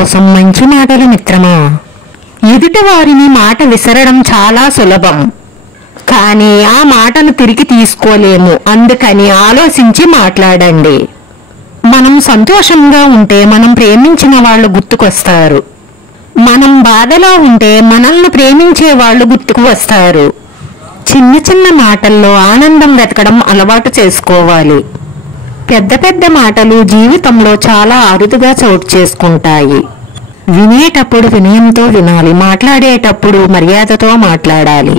కోసం మంచి మాటలు మిత్రమా. ఎదుటి వారిని మాట విసరడం చాలా సులభం, కానీ ఆ మాటను తిరిగి తీసుకోలేము. అందుకని ఆలోచించి మాట్లాడండి. మనం సంతోషంగా ఉంటే మనం ప్రేమించిన వాళ్ళు గుర్తుకొస్తారు. మనం బాధలో ఉంటే మనల్ని ప్రేమించే వాళ్ళు గుర్తుకు వస్తారు. చిన్న చిన్న మాటల్లో ఆనందం వెతకడం అలవాటు చేసుకోవాలి. పెద్ద పెద్ద మాటలు జీవితంలో చాలా అరుదుగా చోటు చేసుకుంటాయి. వినేటప్పుడు వినయంతో వినాలి, మాట్లాడేటప్పుడు మర్యాదతో మాట్లాడాలి,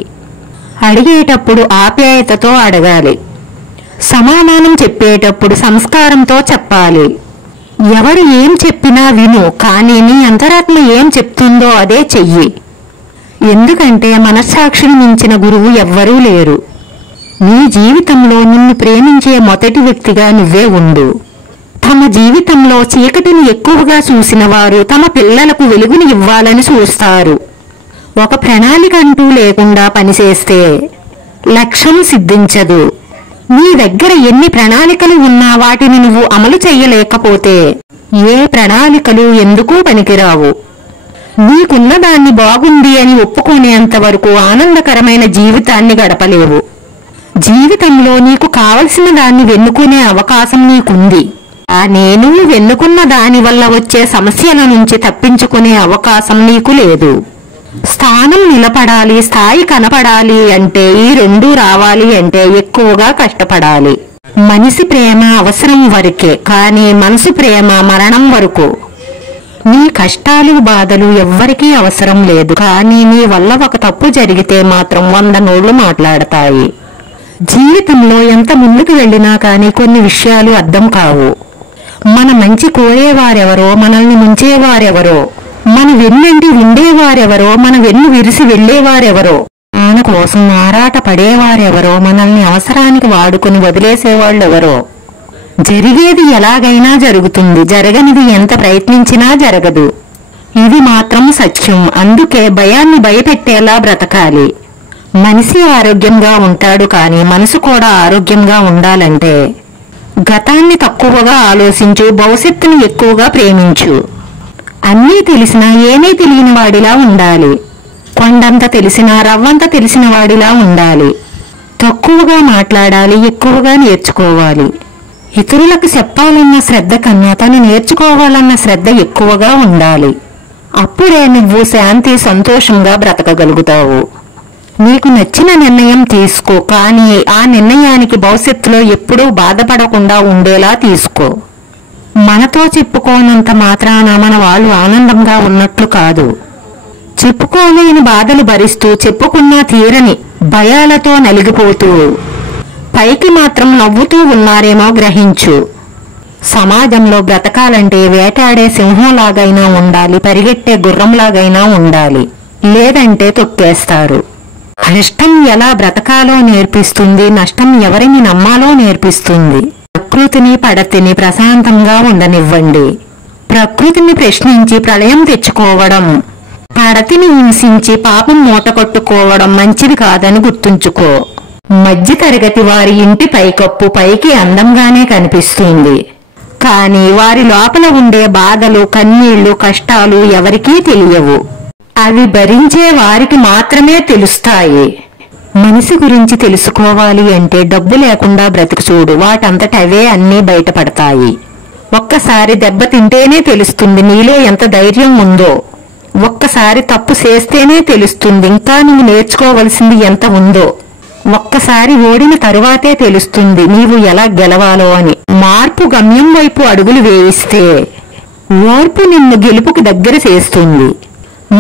అడిగేటప్పుడు ఆప్యాయతతో అడగాలి, సమాధానం చెప్పేటప్పుడు సంస్కారంతో చెప్పాలి. ఎవరు ఏం చెప్పినా విను, కానీ నీ అంతరాత్మ ఏం చెప్తుందో అదే చెయ్యి. ఎందుకంటే మనస్సాక్షిని మించిన గురువు ఎవ్వరూ లేరు. నీ జీవితంలో నిన్ను ప్రేమించే మొదటి వ్యక్తిగా నువ్వే ఉండు. తమ జీవితంలో చీకటిని ఎక్కువగా చూసిన వారు తమ పిల్లలకు వెలుగుని ఇవ్వాలని చూస్తారు. ఒక ప్రణాళిక అంటూ లేకుండా పనిచేస్తే లక్ష్యం సిద్ధించదు. నీ దగ్గర ఎన్ని ప్రణాళికలు ఉన్నా వాటిని నువ్వు అమలు చెయ్యలేకపోతే ఏ ప్రణాళికలు ఎందుకు పనికిరావు. నీకున్న దాన్ని బాగుంది అని ఒప్పుకునేంత వరకు ఆనందకరమైన జీవితాన్ని గడపలేవు. జీవితంలో నీకు కావలసిన దాన్ని వెన్నుకునే అవకాశం నీకుంది, కానీ నువ్వు వెన్నుకున్న దాని వల్ల వచ్చే సమస్యల నుంచి తప్పించుకునే అవకాశం నీకు లేదు. స్థానం నిలబడాలి, స్థాయి కనపడాలి అంటే ఈ రెండూ రావాలి అంటే ఎక్కువగా కష్టపడాలి. మనిషి ప్రేమ అవసరం వరకే, కానీ మనసు ప్రేమ మరణం వరకు. నీ కష్టాలు బాధలు ఎవ్వరికీ అవసరం లేదు, కానీ నీ వల్ల ఒక తప్పు జరిగితే మాత్రం 100 నోళ్లు మాట్లాడతాయి. జీవితంలో ఎంత ముందుకు వెళ్ళినా కానీ కొన్ని విషయాలు అర్థం కావు. మన మంచి కోరేవారెవరో, మనల్ని ముంచేవారెవరో, మన వెన్నంటి ఉండేవారెవరో, మన వెన్ను విరిసి వెళ్లేవారెవరో, మన కోసం ఆరాట పడేవారెవరో, మనల్ని అవసరానికి వాడుకుని వదిలేసేవాళ్ళెవరో. జరిగేది ఎలాగైనా జరుగుతుంది, జరగనిది ఎంత ప్రయత్నించినా జరగదు. ఇది మాత్రం సత్యం. అందుకే భయాన్ని భయపెట్టేలా బ్రతకాలి. మనిషి ఆరోగ్యంగా ఉంటాడు, కానీ మనసు కూడా ఆరోగ్యంగా ఉండాలంటే గతాన్ని తక్కువగా ఆలోచించు, భవిష్యత్తుని ఎక్కువగా ప్రేమించు. అన్నీ తెలిసినా ఏమీ తెలియని వాడిలా ఉండాలి. కొండంత తెలిసినా రవ్వంత తెలిసిన వాడిలా ఉండాలి. తక్కువగా మాట్లాడాలి, ఎక్కువగా నేర్చుకోవాలి. ఇతరులకు చెప్పాలన్న శ్రద్ధ కన్నా తను నేర్చుకోవాలన్న శ్రద్ధ ఎక్కువగా ఉండాలి. అప్పుడే నువ్వు శాంతి సంతోషంగా బ్రతకగలుగుతావు. నీకు నచ్చిన నిర్ణయం తీసుకో, కానీ ఆ నిర్ణయానికి భవిష్యత్తులో ఎప్పుడూ బాధపడకుండా ఉండేలా తీసుకో. మనతో చెప్పుకోనంత మాత్రాన మన వాళ్ళు ఆనందంగా ఉన్నట్లు కాదు. చెప్పుకోలేని బాధలు భరిస్తూ, చెప్పుకున్నా తీరని భయాలతో నలిగిపోతూ పైకి మాత్రం నవ్వుతూ ఉన్నారేమో గ్రహించు. సమాజంలో బ్రతకాలంటే వేటాడే సింహంలాగైనా ఉండాలి, పరిగెట్టే గుర్రంలాగైనా ఉండాలి, లేదంటే తొక్కేస్తారు. ఇష్టం ఎలా బ్రతకాలో నేర్పిస్తుంది, నష్టం ఎవరిని నమ్మాలో నేర్పిస్తుంది. ప్రకృతిని పడతిని ప్రశాంతంగా ఉండనివ్వండి. ప్రకృతిని ప్రశ్నించి ప్రళయం తెచ్చుకోవడం, పడతిని హింసించి పాపం మూటకొట్టుకోవడం మంచిది కాదని గుర్తుంచుకో. మధ్య తరగతి వారి ఇంటి పైకప్పు పైకి అందంగానే కనిపిస్తుంది, కానీ వారి లోపల ఉండే బాధలు, కన్నీళ్లు, కష్టాలు ఎవరికీ తెలియవు. అవి భరించే వారికి మాత్రమే తెలుస్తాయి. మనిషి గురించి తెలుసుకోవాలి అంటే డబ్బు లేకుండా బ్రతికి చూడు, వాటంతట అవే అన్నీ బయటపడతాయి. ఒక్కసారి దెబ్బ తింటేనే తెలుస్తుంది నీలో ఎంత ధైర్యం ఉందో. ఒక్కసారి తప్పు చేస్తేనే తెలుస్తుంది ఇంకా నువ్వు నేర్చుకోవలసింది ఎంత ఉందో. ఒక్కసారి ఓడిన తరువాతే తెలుస్తుంది నీవు ఎలా గెలవాలో అని. మార్పు గమ్యం వైపు అడుగులు వేయిస్తే ఓర్పు నిన్ను గెలుపుకు దగ్గర చేస్తుంది.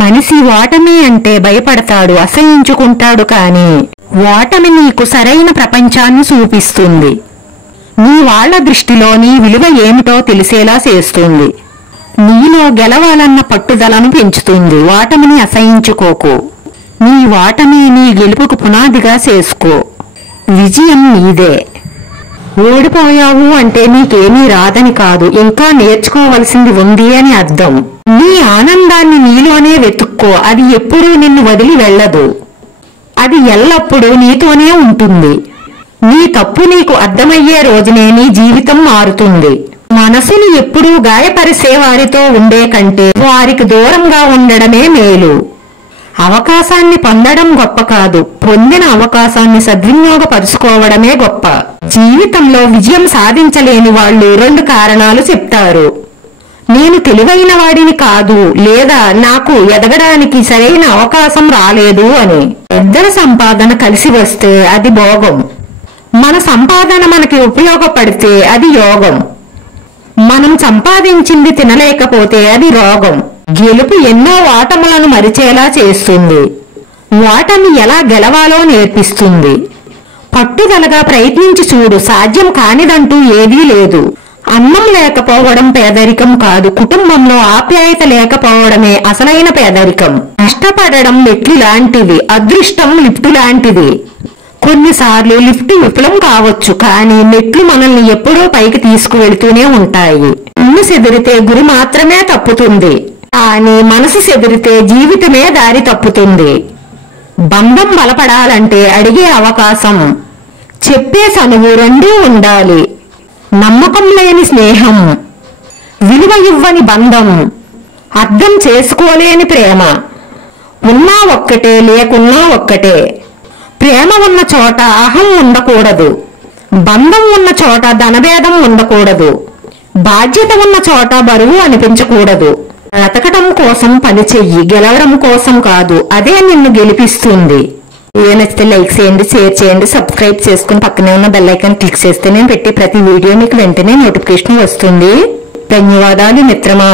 మనిషి ఓటమి అంటే భయపడతాడు, అసహించుకుంటాడు, కానీ ఓటమి నీకు సరైన ప్రపంచాన్ని చూపిస్తుంది. నీ వాళ్ల దృష్టిలో నీ విలువ ఏమిటో తెలిసేలా చేస్తుంది. నీలో గెలవాలన్న పట్టుదలను పెంచుతుంది. ఓటమిని అసహించుకోకు. నీ ఓటమి నీ గెలుపుకు పునాదిగా చేసుకో. విజయం నీదే. ఓడిపోయావు అంటే నీకేమీ రాదని కాదు, ఇంకా నేర్చుకోవలసింది ఉంది అని అర్థం. నీ ఆనందాన్ని నీలోనే వెతుక్కో. అది ఎప్పుడూ నిన్ను వదిలి వెళ్ళదు. అది ఎల్లప్పుడూ నీతోనే ఉంటుంది. నీ తప్పు నీకు అర్థమయ్యే రోజునే నీ జీవితం మారుతుంది. మనసును ఎప్పుడూ గాయపరిచే వారితో ఉండే కంటే వారికి దూరంగా ఉండడమే మేలు. అవకాశాన్ని పొందడం గొప్ప కాదు, పొందిన అవకాశాన్ని సద్వినియోగపరుచుకోవడమే గొప్ప. జీవితంలో విజయం సాధించలేని వాళ్ళు 2 కారణాలు చెప్తారు. నేను తెలివైన వాడిని కాదు, లేదా నాకు ఎదగడానికి సరైన అవకాశం రాలేదు అని. పెద్దల సంపాదన కలిసి వస్తే అది భోగం, మన సంపాదన మనకి ఉపయోగపడితే అది యోగం. మనం సంపాదించింది తినలేకపోతే అది రోగం. గెలుపు ఎన్నో ఓటములను మరిచేలా చేస్తుంది, ఓటమి ఎలా గెలవాలో నేర్పిస్తుంది. పట్టుదలగా ప్రయత్నించి చూడు, సాధ్యం కానిదంటూ ఏదీ లేదు. అన్నం లేకపోవడం పేదరికం కాదు, కుటుంబంలో ఆప్యాయత లేకపోవడమే అసలైన పేదరికం. కష్టపడడం మెట్లు లాంటిది, అదృష్టం లిఫ్టు లాంటిది. కొన్నిసార్లు లిఫ్ట్ విఫలం కావచ్చు, కానీ మెట్లు మనల్ని ఎప్పుడూ పైకి తీసుకువెళ్తూనే ఉంటాయి. ఇల్లు చెదిరితే గురి మాత్రమే తప్పుతుంది, కానీ మనసు చెదిరితే జీవితమే దారి తప్పుతుంది. బంధం బలపడాలంటే అడిగే అవకాశం, చెప్పే చనువు రెండూ ఉండాలి. నమ్మకం లేని స్నేహం, విలువ ఇవ్వని బంధం, అర్థం చేసుకోలేని ప్రేమ. ఉన్నా ఒక్కటే, లేకున్నా ఒక్కటే. ప్రేమ ఉన్న చోట అహం ఉండకూడదు, బంధం ఉన్న చోట ధనభేదం ఉండకూడదు, బాధ్యత ఉన్న చోట బరువు అనిపించకూడదు. బ్రతకటం కోసం పని చెయ్యి, గెలవడం కోసం కాదు. అదే నిన్ను గెలిపిస్తుంది. వీడియో నచ్చితే లైక్ చేయండి, షేర్ చేయండి, సబ్స్క్రైబ్ చేసుకుని పక్కనే ఉన్న బెల్ ఐకాన్ క్లిక్ చేస్తే నేను పెట్టే ప్రతి వీడియో మీకు వెంటనే నోటిఫికేషన్ వస్తుంది. ధన్యవాదాలు మిత్రమా.